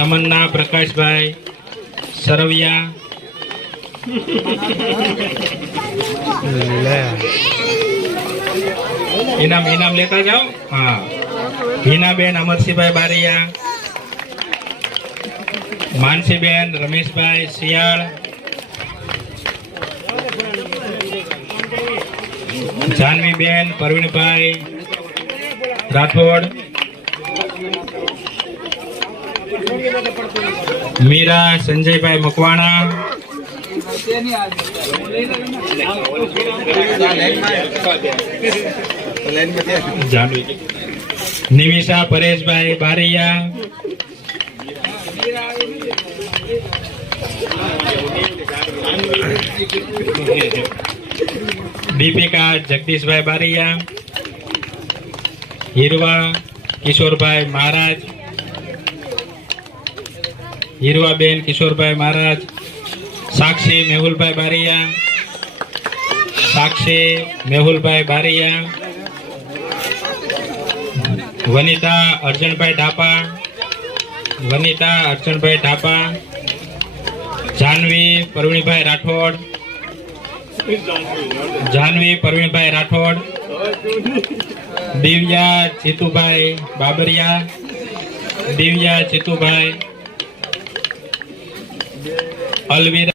તમન્ના પ્રકાશભાઈ સરવિયા. ઇનામ ઇનામ લેતા જાઓ? હા. હિનાબેન અમરસિંહભાઈ બારિયા. માનસીબેન રમેશભાઈ શિયાળ. જાનવીબેન પરવીણભાઈ રાઠોડ. મીરા સંજયભાઈ મકવાણા. નિમિષા પરેશભાઈ બારૈયા. દીપિકા જગદીશભાઈ બારૈયા. હીરવા કિશોરભાઈ મહારાજ. હીરવાબેન કિશોરભાઈ મહારાજ સાક્ષી મેહુલભાઈ બારૈયા સાક્ષી મેહુલભાઈ બારૈયા વનિતા અર્જણભાઈ ઢાપા વનિતા અર્જણભાઈ ઢાપા જાનવી પરવીણભાઈ રાઠોડ જાનવી પરવીણભાઈ રાઠોડ દિવ્યા જીતુભાઈ બાબરિયા દિવ્યા જીતુભાઈ Olvida